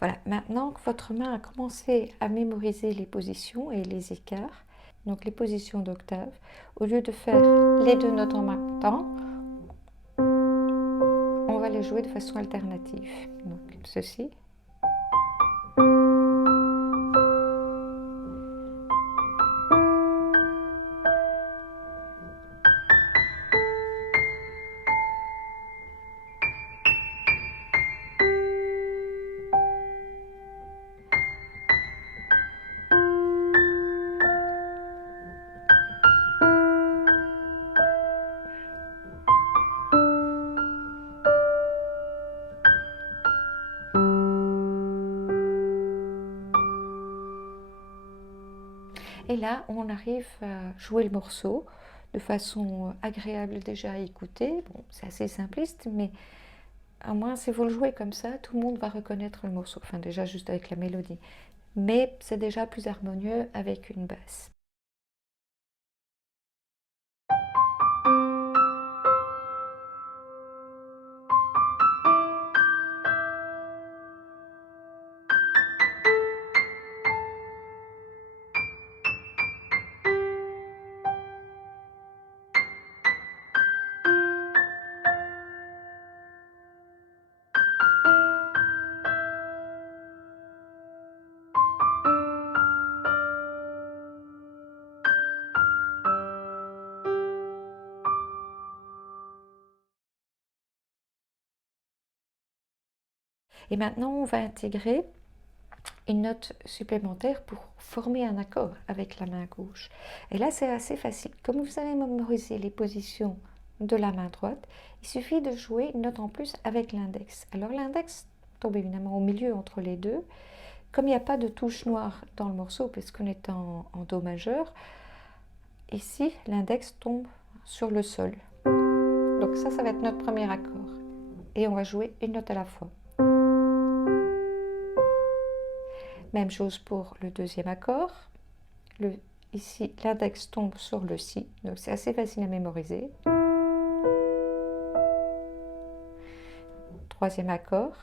Voilà, maintenant que votre main a commencé à mémoriser les positions et les écarts, donc les positions d'octave, au lieu de faire les deux notes en même temps, on va les jouer de façon alternative. Donc ceci. Et là, on arrive à jouer le morceau de façon agréable déjà à écouter. Bon, c'est assez simpliste, mais à moins si vous le jouez comme ça, tout le monde va reconnaître le morceau. Enfin, déjà juste avec la mélodie. Mais c'est déjà plus harmonieux avec une basse. Et maintenant, on va intégrer une note supplémentaire pour former un accord avec la main gauche. Et là, c'est assez facile. Comme vous avez mémorisé les positions de la main droite, il suffit de jouer une note en plus avec l'index. Alors l'index tombe évidemment au milieu entre les deux. Comme il n'y a pas de touche noire dans le morceau, puisqu'on est en Do majeur, ici, l'index tombe sur le sol. Donc ça va être notre premier accord. Et on va jouer une note à la fois. Même chose pour le deuxième accord. Ici, l'index tombe sur le Si, donc c'est assez facile à mémoriser. Troisième accord.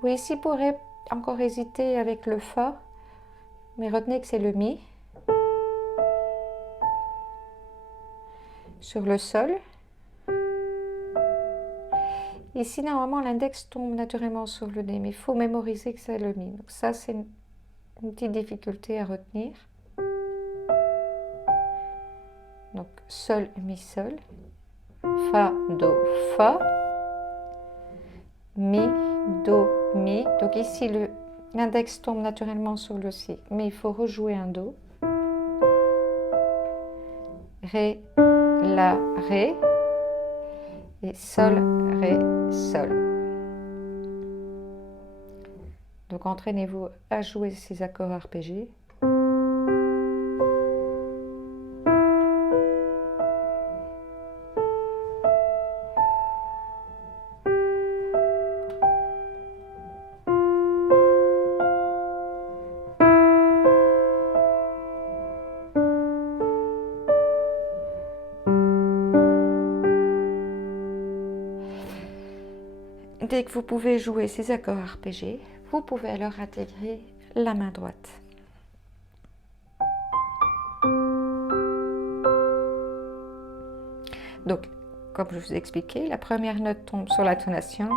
Vous ici pourrez encore hésiter avec le Fa, mais retenez que c'est le Mi. Sur le Sol. Ici, normalement, l'index tombe naturellement sur le Dé, mais il faut mémoriser que c'est le Mi. Donc ça, c'est une petite difficulté à retenir. Donc Sol, Mi, Sol. Fa, Do, Fa. Mi, Do, Mi. Donc ici, l'index tombe naturellement sur le Si, mais il faut rejouer un Do. Ré, La, Ré. Et Sol, Ré, Sol. Donc entraînez-vous à jouer ces accords arpégés. Dès que vous pouvez jouer ces accords arpégés, vous pouvez alors intégrer la main droite. Donc, comme je vous ai expliqué, la première note tombe sur l'intonation,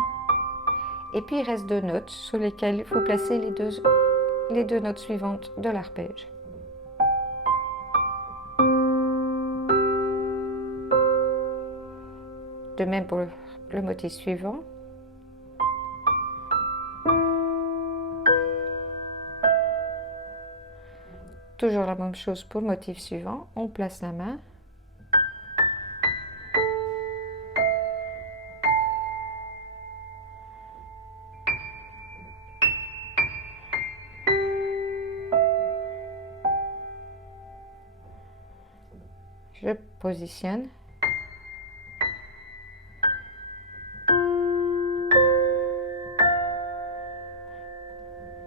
et puis il reste deux notes sur lesquelles il faut placer les deux notes suivantes de l'arpège. De même pour le motif suivant. Toujours la même chose pour le motif suivant, on place la main. Je positionne.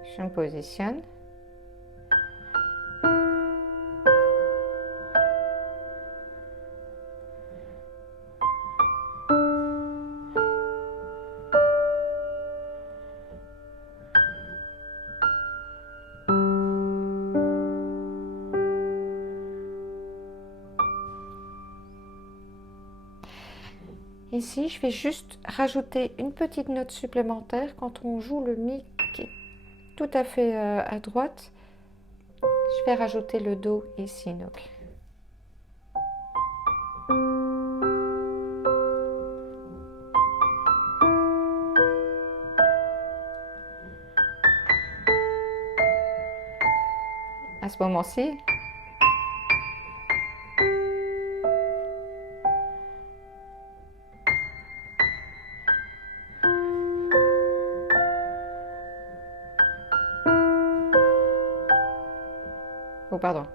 Je me positionne. Ici, je vais juste rajouter une petite note supplémentaire quand on joue le mi qui est tout à fait à droite. Je vais rajouter le do ici. Donc. À ce moment-ci, oh pardon.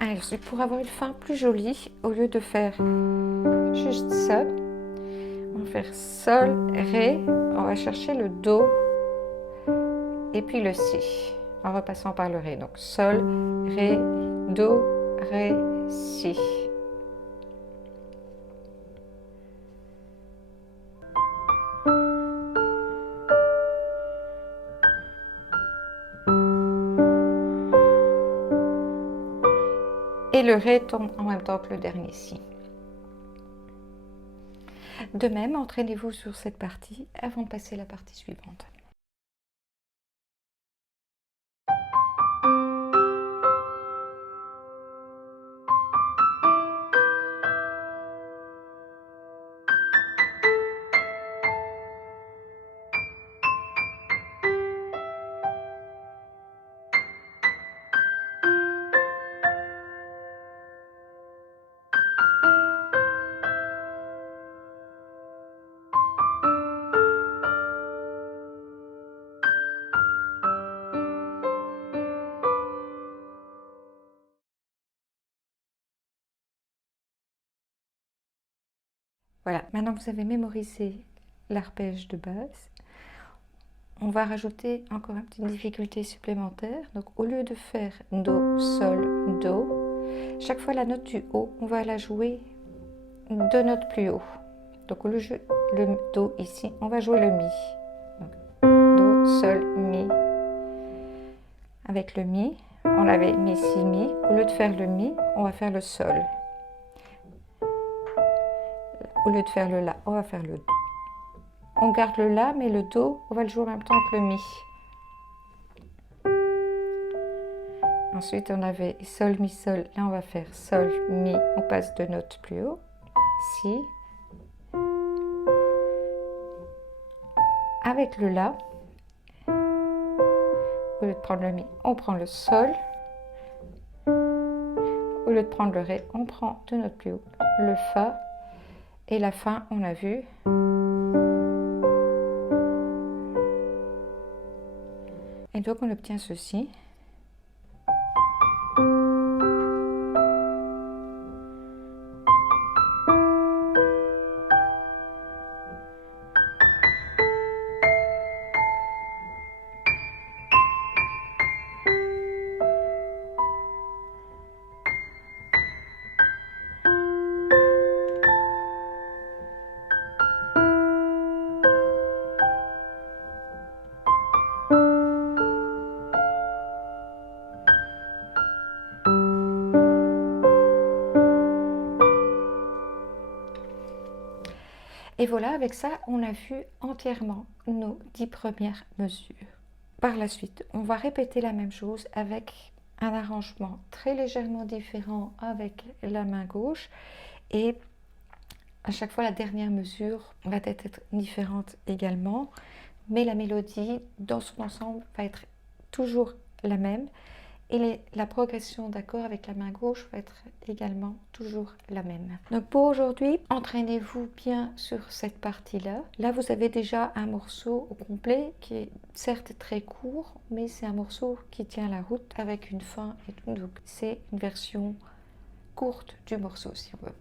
Alors, pour avoir une fin plus jolie, au lieu de faire juste sol, on va faire sol, ré, on va chercher le do et puis le si, en repassant par le ré. Donc sol, ré, do, ré, si. Et le ré tombe en même temps que le dernier si. De même, entraînez-vous sur cette partie avant de passer à la partie suivante. Voilà, maintenant que vous avez mémorisé l'arpège de base, on va rajouter encore une petite difficulté supplémentaire. Donc au lieu de faire do, sol, do, chaque fois la note du haut, on va la jouer 2 notes plus haut. Donc au lieu de jouer le do ici, on va jouer le mi. Donc, do, sol, mi. Avec le mi, on avait mi, si, mi. Au lieu de faire le mi, on va faire le sol. Au lieu de faire le la, on va faire le do. On garde le la, mais le do, on va le jouer en même temps que le mi. Ensuite, on avait sol, mi, sol. Là, on va faire sol, mi. On passe 2 notes plus haut. Si. Avec le la, au lieu de prendre le mi, on prend le sol. Au lieu de prendre le ré, on prend 2 notes plus haut. Le fa. Et la fin, on a vu. Et donc, on obtient ceci. Et voilà, avec ça, on a vu entièrement nos 10 premières mesures. Par la suite, on va répéter la même chose avec un arrangement très légèrement différent avec la main gauche. Et à chaque fois, la dernière mesure va être différente également. Mais la mélodie, dans son ensemble, va être toujours la même. Et la progression d'accords avec la main gauche va être également toujours la même. Donc pour aujourd'hui, entraînez-vous bien sur cette partie-là. Là, vous avez déjà un morceau au complet qui est certes très court, mais c'est un morceau qui tient la route avec une fin et tout. Donc c'est une version courte du morceau si on veut.